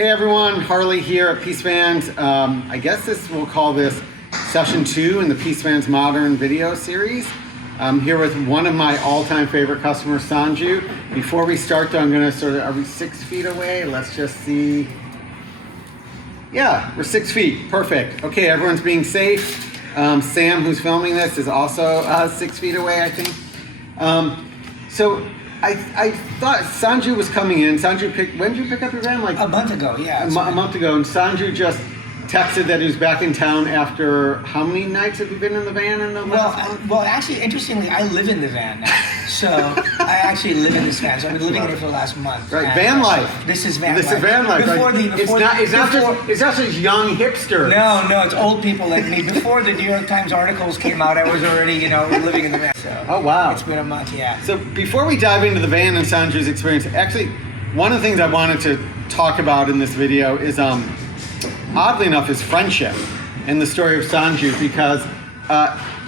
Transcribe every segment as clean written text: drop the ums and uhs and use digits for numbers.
Hey everyone, Harley here at Peace Vans. I guess we'll call this session 2 in the Peace Vans Modern video series. I'm here with one of my all-time favorite customers, Sanju. Before we start though, I'm gonna are we 6 feet away? Let's just see. Yeah, we're 6 feet, perfect. Okay, everyone's being safe. Sam, who's filming this, is also 6 feet away, I think. So I thought Sanju was coming in. When did you pick up your van? Like a month ago, yeah. A month ago, and Sanju just texted that he was back in town after how many nights have you been in the van in the last month? Well, actually, interestingly, I live in the van now. So I actually live in this van. So I've been living in it for the last month. Right, van life. This is van life. This is van life. It's not just young hipsters. No, it's old people like me. Before the New York Times articles came out, I was already, living in the van. So oh wow, it's been a month, yeah. So before we dive into the van and Sanju's experience, actually, one of the things I wanted to talk about in this video is oddly enough, his friendship and the story of Sanju, because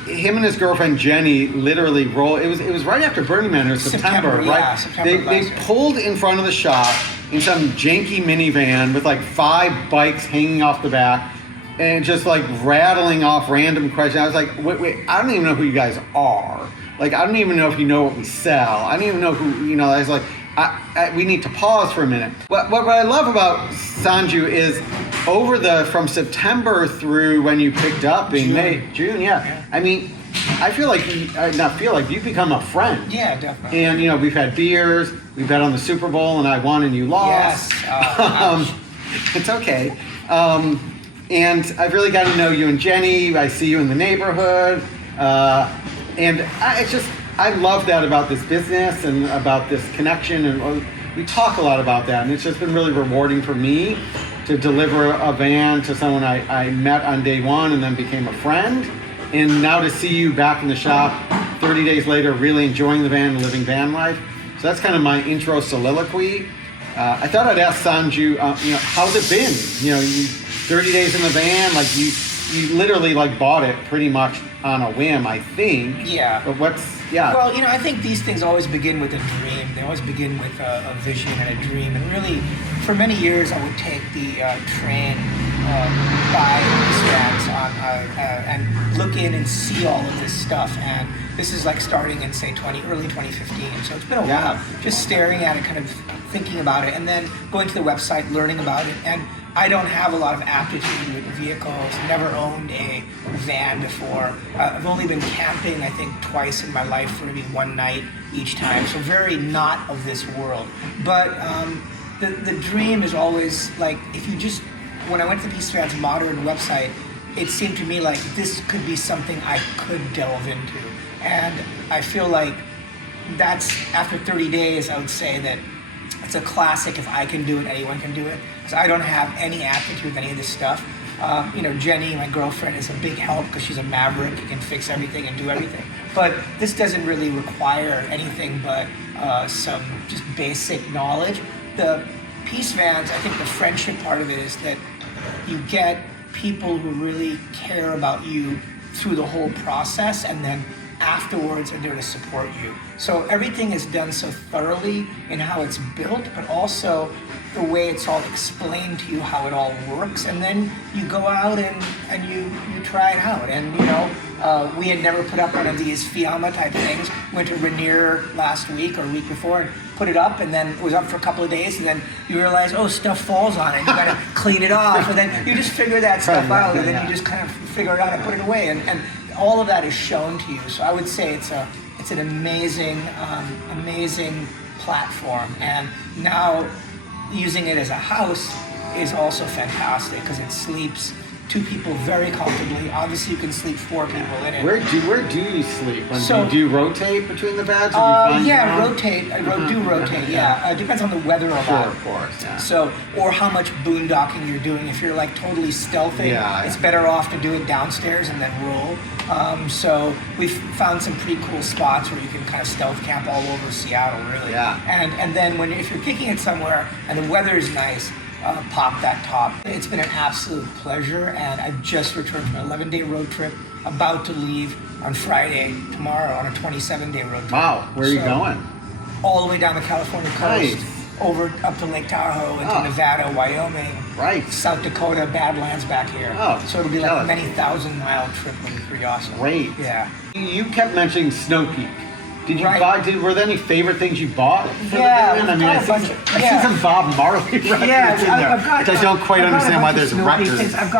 him and his girlfriend Jenny literally it was right after Burning Man, or September, right? Yeah, September they pulled in front of the shop in some janky minivan with like 5 bikes hanging off the back and just like rattling off random questions. I was like, wait, I don't even know who you guys are. Like, I don't even know if you know what we sell. I don't even know who, I was like, we need to pause for a minute. What I love about Sanju is from September through when you picked up in June, yeah. I mean, I feel like you've become a friend. Yeah, definitely. And we've had beers, we've bet on the Super Bowl, and I won and you lost. Yes. It's okay. And I've really got to know you and Jenny. I see you in the neighborhood, and I love that about this business and about this connection, and we talk a lot about that, and it's just been really rewarding for me to deliver a van to someone I met on day one and then became a friend, and now to see you back in the shop 30 days later really enjoying the van and living van life. So that's kind of my intro soliloquy. I thought I'd ask Sanju, how's it been? 30 days in the van, like you literally like bought it pretty much on a whim, I think. Yeah. But Well, I think these things always begin with a dream. They always begin with a vision and a dream. And really, for many years, I would take the train by these vans and look in and see all of this stuff. And this is like starting in, say, early 2015. So it's been a while, just staring at it, kind of thinking about it, and then going to the website, learning about it. And I don't have a lot of aptitude with vehicles, never owned a van before. I've only been camping, I think, twice in my life for maybe one night each time, so very not of this world. But the dream is always like, when I went to the Peace Vans Modern website, it seemed to me like this could be something I could delve into. And I feel like that's, after 30 days, I would say that it's a classic. If I can do it, anyone can do it. Because I don't have any aptitude with any of this stuff. Jenny, my girlfriend, is a big help because she's a maverick. She can fix everything and do everything. But this doesn't really require anything but some just basic knowledge. The Peace Vans, I think the friendship part of it is that you get people who really care about you through the whole process, and then afterwards are there to support you. So everything is done so thoroughly in how it's built, but also the way it's all explained to you how it all works, and then you go out and you try it out. And we had never put up one of these Fiamma type things. Went to Rainier last week or week before and put it up, and then it was up for a couple of days, and then you realize, stuff falls on it. You gotta clean it off, and then you just figure that stuff out, and then you just kind of figure it out and put it away. And all of that is shown to you. So I would say it's an amazing platform. And now using it as a house is also fantastic because it sleeps 2 people very comfortably. Obviously, you can sleep 4 people in it. Where do you sleep? Do you rotate between the beds? Rotate. I do rotate. Yeah, it depends on the weather a lot. Sure, of course. Yeah. So, or how much boondocking you're doing. If you're like totally stealthing, it's better off to do it downstairs and then roll. So we've found some pretty cool spots where you can kind of stealth camp all over Seattle, really. Yeah. And then if you're kicking it somewhere and the weather is nice, pop that top. It's been an absolute pleasure, and I've just returned from an 11-day road trip, about to leave on Friday, tomorrow, on a 27-day road trip. Wow, where are you going? All the way down the California coast. Nice. over up to Lake Tahoe, into Oh. Nevada, Wyoming, Right. South Dakota, Badlands back here. Oh, so it'll be like jealous. many 1,000-mile trip. It'll be pretty awesome. Great. Yeah. You kept mentioning Snow Peak. Did you Right. buy? Were there any favorite things you bought for Yeah, the band? I we've mean, got a bunch I see yeah. some Bob Marley records in there, I've got, which I don't quite I've got a understand why bunch of there's Snow Peak records. things. I've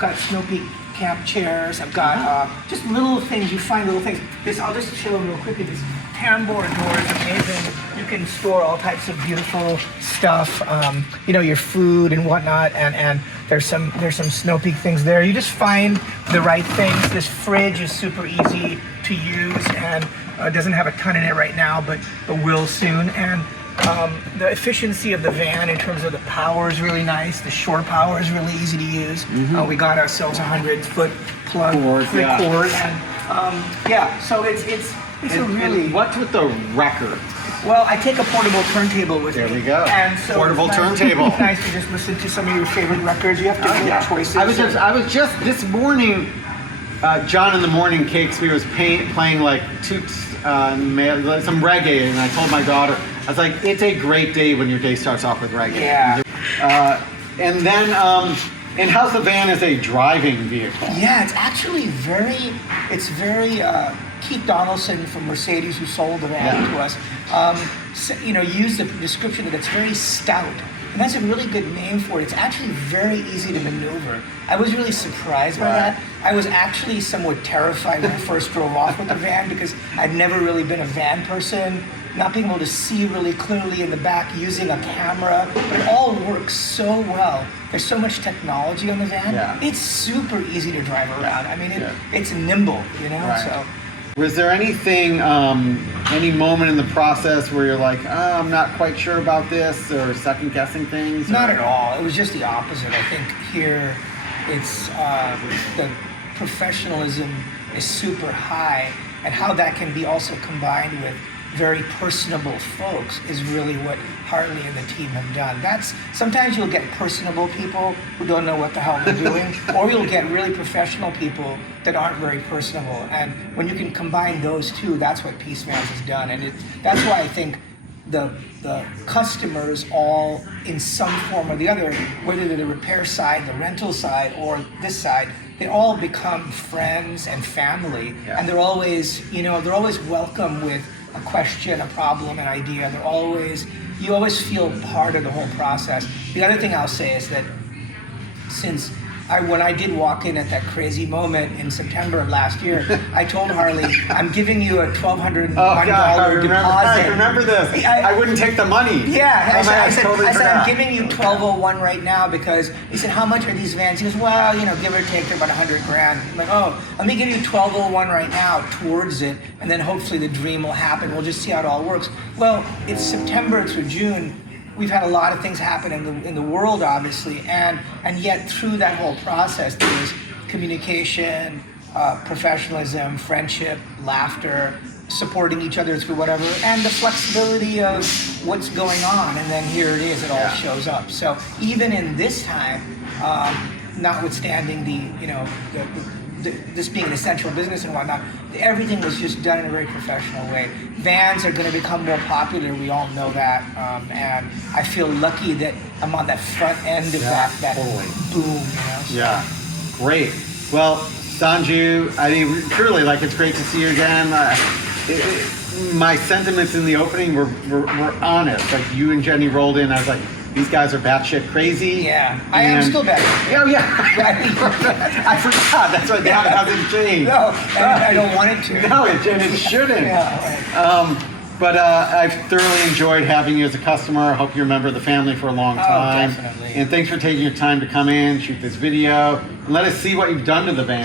got Snow Peak camp chairs. I've got just little things. You find little things. I'll just show them real quickly. This tambour door is amazing. You can store all types of beautiful stuff. Your food and whatnot. And there's some Snow Peak things there. You just find the right things. This fridge is super easy to use and doesn't have a ton in it right now, but will soon. And the efficiency of the van in terms of the power is really nice. The shore power is really easy to use. We got ourselves a 100-foot plug Cord, yeah. cord, and so it's a really What's with the record? well. I take a portable turntable with me. There we go. And so Portable it's nice, turntable. It's nice to just listen to some of your favorite records. You have to make choices. I was just this morning. John in the Morning Cakes. We was playing like some reggae, and I told my daughter, I was like, "It's a great day when your day starts off with reggae." Yeah. And then, and how's the van as a driving vehicle? Yeah, it's actually very Keith Donaldson from Mercedes, who sold the van to us, used the description that it's very stout. And that's a really good name for it. It's actually very easy to maneuver. I was really surprised by that. I was actually somewhat terrified when I first drove off with the van because I'd never really been a van person. Not being able to see really clearly in the back, using a camera, but it all works so well. There's so much technology on the van. Yeah. It's super easy to drive around. I mean, it's nimble, Right. so. Was there anything, any moment in the process where you're like, oh, I'm not quite sure about this, or second guessing things? Not at all. It was just the opposite. I think here, it's the professionalism is super high, and how that can be also combined with very personable folks is really what Harley and the team have done. Sometimes you'll get personable people who don't know what the hell they're doing, or you'll get really professional people that aren't very personable. And when you can combine those two, that's what Peace Vans has done. And that's why I think the customers all, in some form or the other, whether they're the repair side, the rental side, or this side, they all become friends and family. Yeah. And they're always welcome with a question, a problem, an idea. You always feel part of the whole process. The other thing I'll say is that when I did walk in at that crazy moment in September of last year, I told Harley, I'm giving you a $1,201 deposit. I remember this. I wouldn't take the money. Yeah, I said, totally forgot. I'm giving you $1,201 right now because he said, how much are these vans? He goes, well, give or take, they're about $100,000. I'm like, oh, let me give you $1,201 right now towards it, and then hopefully the dream will happen. We'll just see how it all works. Well, it's September through June. We've had a lot of things happen in the world, obviously, and yet through that whole process, there was communication, professionalism, friendship, laughter, supporting each other through whatever, and the flexibility of what's going on. And then here it is; it all shows up. So even in this time, notwithstanding this being an essential business and whatnot, everything was just done in a very professional way. Vans are going to become more popular, we all know that, and I feel lucky that I'm on that front end of that totally. Boom. So. Yeah, great. Well, Sanju, I mean, truly, it's great to see you again. My sentiments in the opening were honest. Like, you and Jenny rolled in, I was like, these guys are batshit crazy. Yeah, I am still batshit. Yeah. I forgot. That's why that hasn't changed. No, I don't want it to. No, it shouldn't. Yeah. But I've thoroughly enjoyed having you as a customer. I hope you remember the family for a long time. Definitely. And thanks for taking your time to come in, shoot this video, and let us see what you've done to the van.